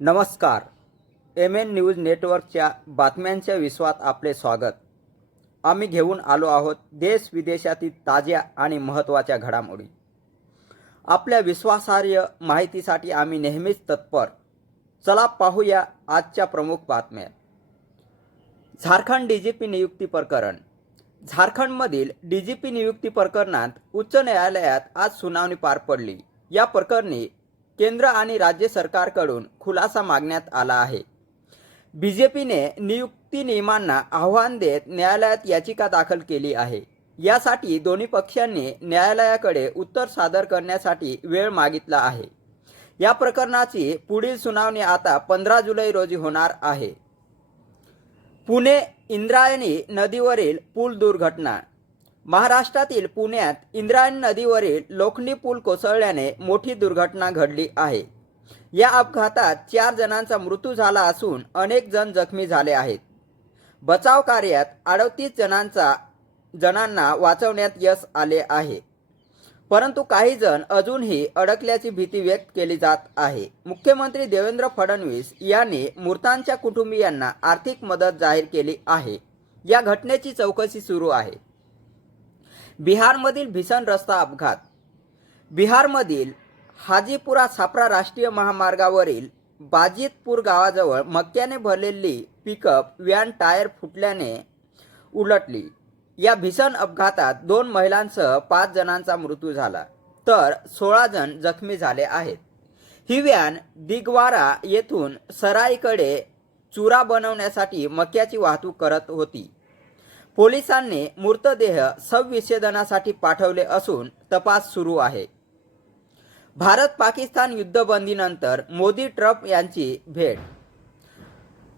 नमस्कार. M N news नेटवर्कच्या बातम्यांच्या विश्वात आपले स्वागत. आम्ही घेऊन आलो आहोत देश विदेशातील ताज्या आणि महत्त्वाच्या घडामोडी. आपल्या विश्वासार्ह माहितीसाठी आम्ही नेहमीच तत्पर. चला पाहूया आजच्या प्रमुख बातम्या. झारखंड डी जी पी नियुक्ती प्रकरण. झारखंडमधील डी जी पी नियुक्ती प्रकरणात उच्च न्यायालयात आज सुनावणी पार पडली. या प्रकरणी केंद्र आणि राज्य सरकारकडून खुलासा मागण्यात आला आहे. बी जे पीने नियुक्ती नियमांना आव्हान देत न्यायालयात याचिका दाखल केली आहे. यासाठी दोन्ही पक्षांनी न्यायालयाकडे उत्तर सादर करण्यासाठी वेळ मागितला आहे. या प्रकरणाची पुढील सुनावणी आता पंधरा जुलै रोजी होणार आहे. पुणे इंद्रायणी नदीवरील पूल दुर्घटना महाराष्ट्रातील पुण्यात इंद्रायणी नदीवरील लोखंडी पूल कोसळल्याने मोठी दुर्घटना घडली आहे. या अपघातात चार जणांचा मृत्यू झाला असून अनेक जण जखमी झाले आहेत. बचाव कार्यात अडतीस जणांचा जणांना वाचवण्यात यश आले आहे. परंतु काही जण अजूनही अडकल्याची भीती व्यक्त केली जात आहे. मुख्यमंत्री देवेंद्र फडणवीस यांनी मृतांच्या कुटुंबियांना आर्थिक मदत जाहीर केली आहे. या घटनेची चौकशी सुरू आहे. बिहारमधील भीषण रस्ता अपघात. बिहारमधील हाजीपुरा छापरा राष्ट्रीय महामार्गावरील बाजितपूर गावाजवळ मक्याने भरलेली पिकअप व्हॅन टायर फुटल्याने उलटली. या भीषण अपघातात दोन महिलांसह पाच जणांचा मृत्यू झाला तर सोळा जण जखमी झाले आहेत. ही व्हॅन दिगवारा येथून सराईकडे चुरा बनवण्यासाठी मक्याची वाहतूक करत होती. पोलिसांनी मृतदेह संविच्छेदनासाठी पाठवले असून तपास सुरू आहे. भारत पाकिस्तान युद्धबंदीनंतर मोदी ट्रम्प यांची भेट.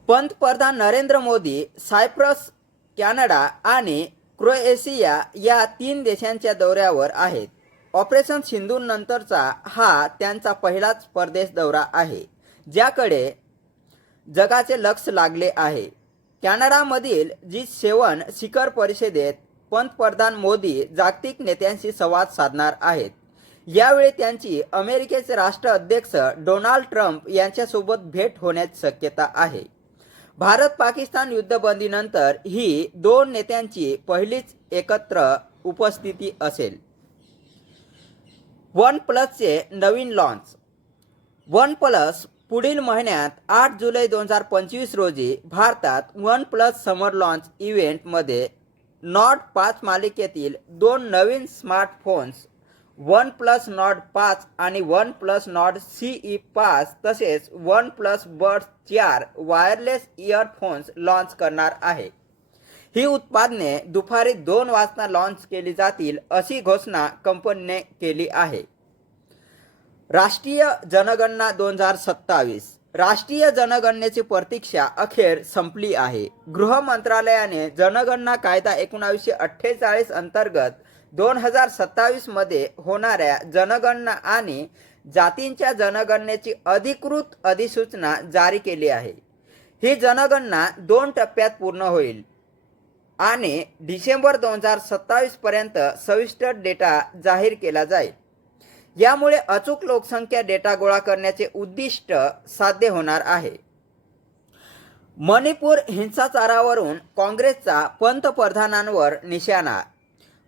पंतप्रधान नरेंद्र मोदी सायप्रस कॅनडा आणि क्रोएशिया या तीन देशांच्या दौऱ्यावर आहेत. ऑपरेशन सिंधूनंतरचा हा त्यांचा पहिलाच परदेश दौरा आहे ज्याकडे जगाचे लक्ष लागले आहे. कॅनडामधील जी सेवन शिखर परिषदेत पंतप्रधान मोदी जागतिक नेत्यांशी संवाद साधणार आहेत. यावेळी त्यांची अमेरिकेचे राष्ट्राध्यक्ष डोनाल्ड ट्रम्प यांच्यासोबत भेट होण्याची शक्यता आहे. भारत पाकिस्तान युद्धबंदीनंतर ही दोन नेत्यांची पहिलीच एकत्र उपस्थिती असेल. वन प्लसचे नवीन लॉन्च वन प्लस पुढील महिन्यात आठ जुलै दोन हजार पंचवीस रोजी भारतात वन प्लस समर लॉन्च इव्हेंटमध्ये नॉट पाच मालिकेतील दोन नवीन स्मार्टफोन्स वन प्लस नॉट पाच आणि वन प्लस नॉट सीई पाच तसेच वन प्लस बर्ड चार वायरलेस इयरफोन्स लॉन्च करणार आहे. ही उत्पादने दुपारी दोन वाजता लॉन्च केली जातील अशी घोषणा कंपनीने केली आहे. राष्ट्रीय जनगणना दोन हजार सत्तावीस. राष्ट्रीय जनगणनेची प्रतीक्षा अखेर संपली आहे. गृह मंत्रालयाने जनगणना कायदा एकोणावीसशे अठ्ठेचाळीस अंतर्गत दोन हजार सत्तावीसमध्ये होणाऱ्या जनगणना आणि जातींच्या जनगणनेची अधिकृत अधिसूचना जारी केली आहे. ही जनगणना दोन टप्प्यात पूर्ण होईल आणि डिसेंबर दोन हजार सत्तावीसपर्यंत सविस्तर डेटा जाहीर केला जाईल. यामुळे अचूक लोकसंख्या डेटा गोळा करण्याचे उद्दिष्ट साध्य होणार आहे. मणिपूर हिंसाचारावरून काँग्रेसचा पंतप्रधानांवर निशाणा.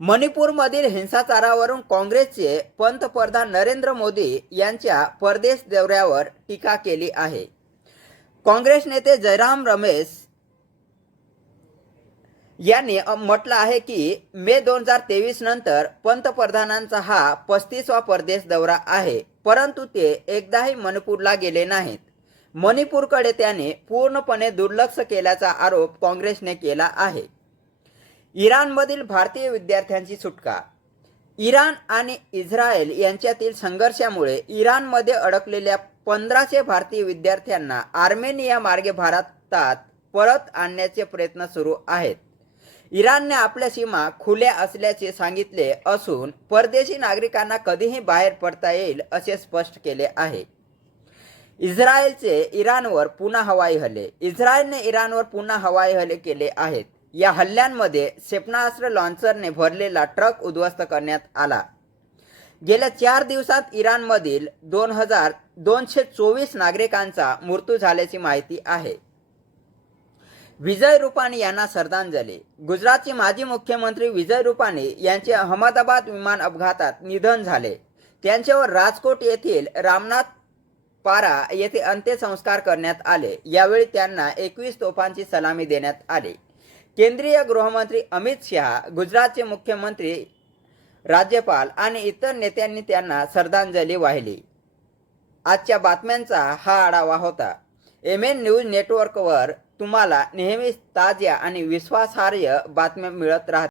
मणिपूरमधील हिंसाचारावरून काँग्रेसचे पंतप्रधान नरेंद्र मोदी यांच्या परदेश दौऱ्यावर टीका केली आहे. काँग्रेस नेते जयराम रमेश यांनी म्हटलं आहे की मे दोन हजार तेवीस नंतर पंतप्रधानांचा हा पस्तीसवा परदेश दौरा आहे. परंतु ते एकदाही मणिपूरला गेले नाहीत. मणिपूरकडे त्याने पूर्णपणे दुर्लक्ष केल्याचा आरोप काँग्रेसने केला आहे. इराणमधील भारतीय विद्यार्थ्यांची सुटका. इराण आणि इस्रायल यांच्यातील संघर्षामुळे इराणमध्ये अडकलेल्या पंधराशे भारतीय विद्यार्थ्यांना आर्मेनिया मार्गे भारतात परत आणण्याचे प्रयत्न सुरू आहेत. इराणने आपल्या सीमा खुल्या असल्याचे सांगितले असून परदेशी नागरिकांना कधीही बाहेर पडता येईल असे स्पष्ट केले आहे. इस्रायलचे इराणवर पुन्हा हवाई हल्ले. इस्रायलने इराणवर पुन्हा हवाई हल्ले केले आहेत. या हल्ल्यांमध्ये क्षेपणास्त्र लॉन्चरने भरलेला ट्रक उद्ध्वस्त करण्यात आला. गेल्या चार दिवसात इराणमधील दोन हजार दोनशे चोवीस नागरिकांचा मृत्यू झाल्याची माहिती आहे. विजय रुपाणी यांना श्रद्धांजली. गुजरातचे माजी मुख्यमंत्री विजय रुपाणी यांचे अहमदाबाद विमान अपघातात निधन झाले. त्यांच्यावर राजकोट येथील रामनाथ पारा येथे अंत्यसंस्कार करण्यात आले. यावेळी त्यांना एकवीस तोफांची सलामी देण्यात आली. केंद्रीय गृहमंत्री अमित शहा गुजरातचे मुख्यमंत्री राज्यपाल आणि इतर नेत्यांनी त्यांना श्रद्धांजली वाहिली. आजच्या बातम्यांचा हा आढावा होता. एम एन न्यूज नेटवर्कवर तुम्हाला नेहमीच ताज्या आणि विश्वासार्ह बातम्या मिळत राहतात